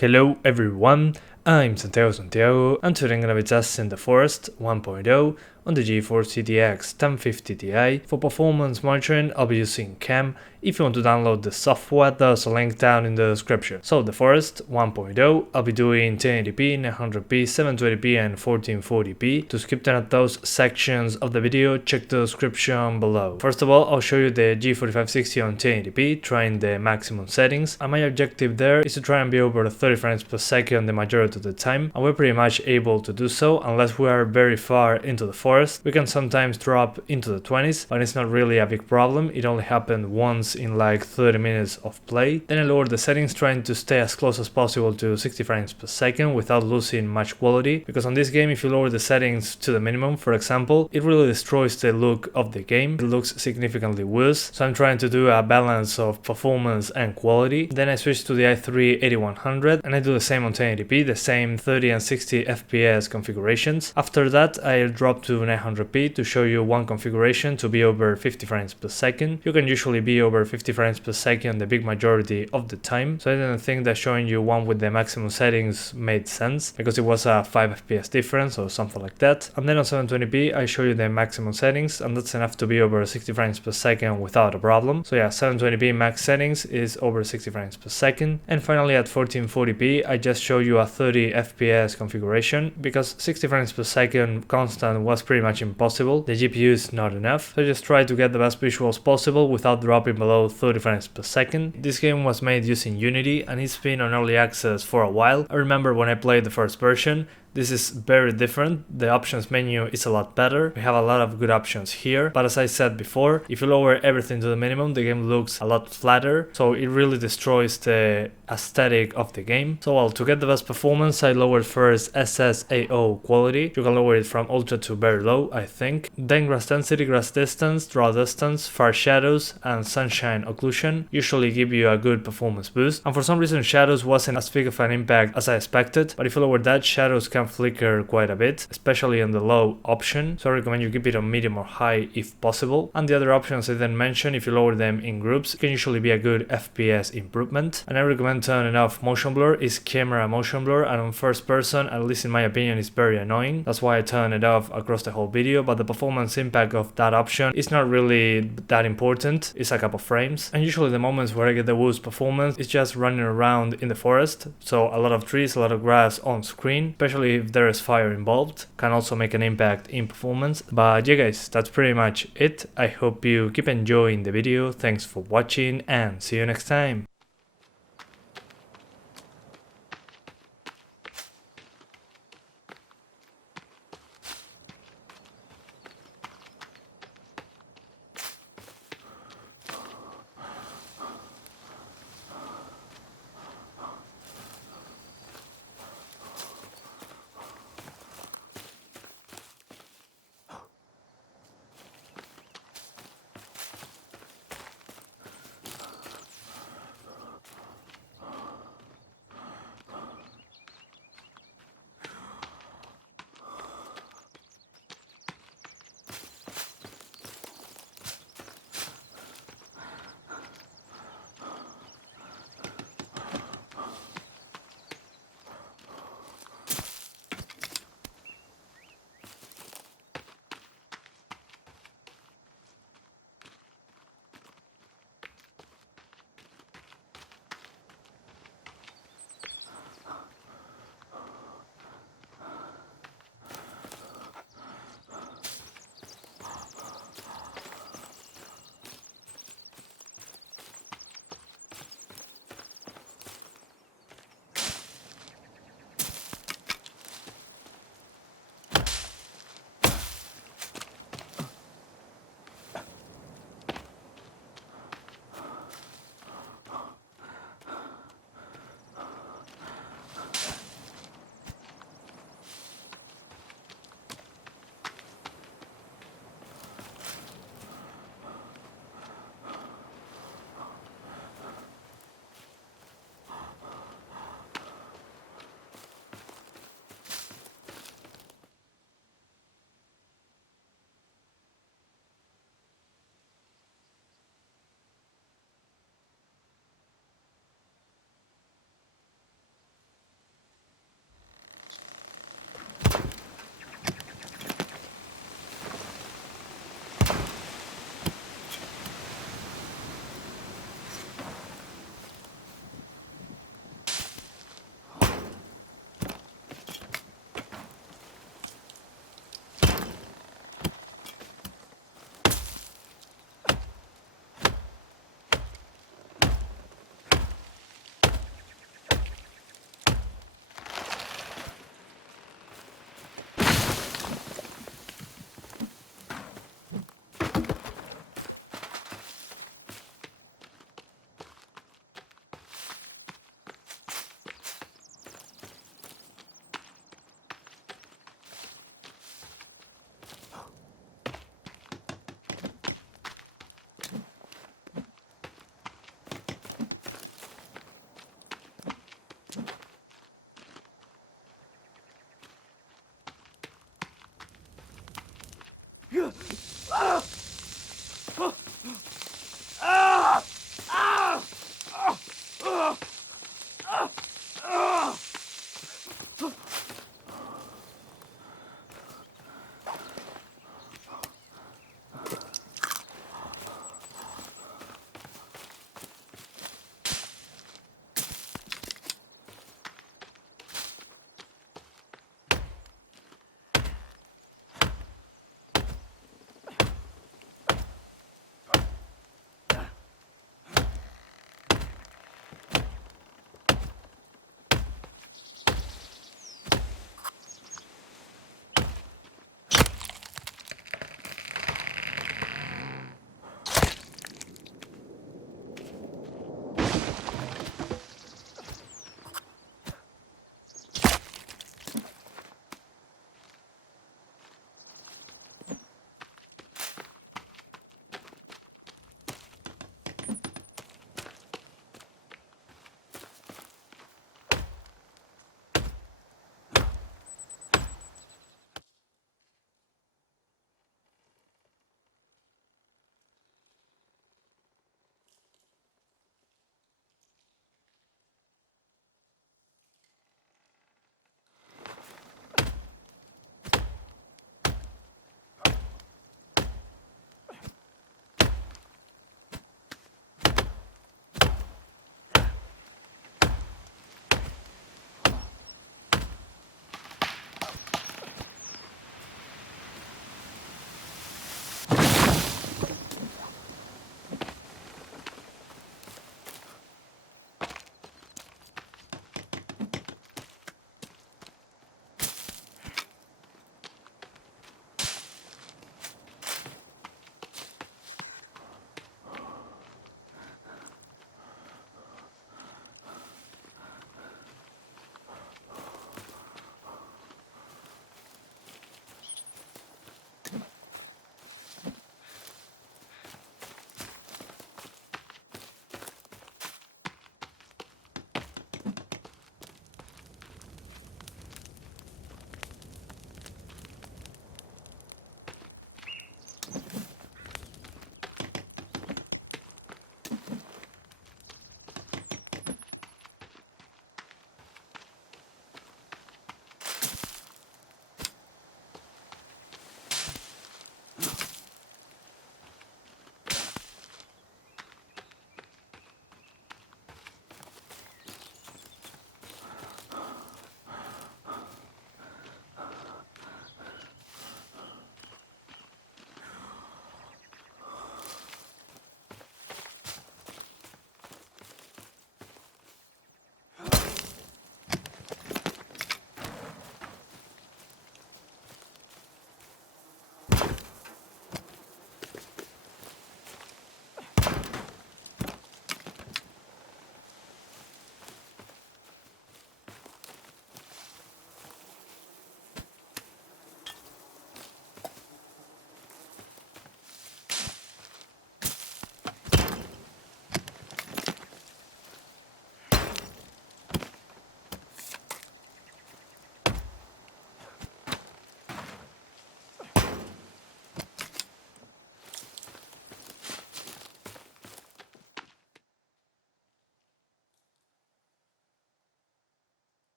Hello everyone, I'm Santiago, and today I'm gonna be testing the Forest 1.0 on the GeForce GTX 1050 Ti. For performance monitoring, I'll be using Cam. If you want to download the software, there's a link down in the description. So the Forest 1.0, I'll be doing 1080p, 900p, 720p and 1440p. To skip none of those sections of the video, check the description below. First of all, I'll show you the G4560 on 1080p, trying the maximum settings. And my objective there is to try and be over 30 frames per second the majority of the time, and we're pretty much able to do so unless we are very far into the forest. We can sometimes drop into the 20s, but it's not really a big problem. It only happened once in like 30 minutes of play. Then I lowered the settings, trying to stay as close as possible to 60 frames per second without losing much quality, because on this game if you lower the settings to the minimum, for example, it really destroys the look of the game. It looks significantly worse, so I'm trying to do a balance of performance and quality. Then I switched to the i3 8100 and I do the same on 1080p, the same 30 and 60 FPS configurations. After that I dropped to 900p to show you one configuration to be over 50 frames per second. You can usually be over 50 frames per second the big majority of the time, so I didn't think that showing you one with the maximum settings made sense, because it was a 5 FPS difference or something like that. And then on 720p I show you the maximum settings, and that's enough to be over 60 frames per second without a problem. So yeah, 720p max settings is over 60 frames per second. And finally at 1440p I just show you a 30 FPS configuration, because 60 frames per second constant was pretty much impossible. The GPU is not enough, so just try to get the best visuals possible without dropping below 30 frames per second. This game was made using Unity and it's been on early access for a while. I remember when I played the first version. This is very different. The options menu is a lot better. We have a lot of good options here, but as I said before, if you lower everything to the minimum, the game looks a lot flatter, so it really destroys the aesthetic of the game. So well, to get the best performance, I lowered first SSAO quality. You can lower it from ultra to very low, I think. Then grass density, grass distance, draw distance, far shadows, and sunshine occlusion usually give you a good performance boost. And for some reason, shadows wasn't as big of an impact as I expected, but if you lower that, shadows can flicker quite a bit, especially in the low option, so I recommend you keep it on medium or high if possible. And the other options I didn't mention, if you lower them in groups, it can usually be a good FPS improvement. And I recommend turning off motion blur. Is camera motion blur, and on first person, at least in my opinion, is very annoying. That's why I turn it off across the whole video, but the performance impact of that option is not really that important. It's a couple frames, and usually the moments where I get the worst performance is just running around in the forest, so a lot of trees, a lot of grass on screen, especially if there is fire involved, can also make an impact in performance. But yeah guys, that's pretty much it. I hope you keep enjoying the video. Thanks for watching and see you next time.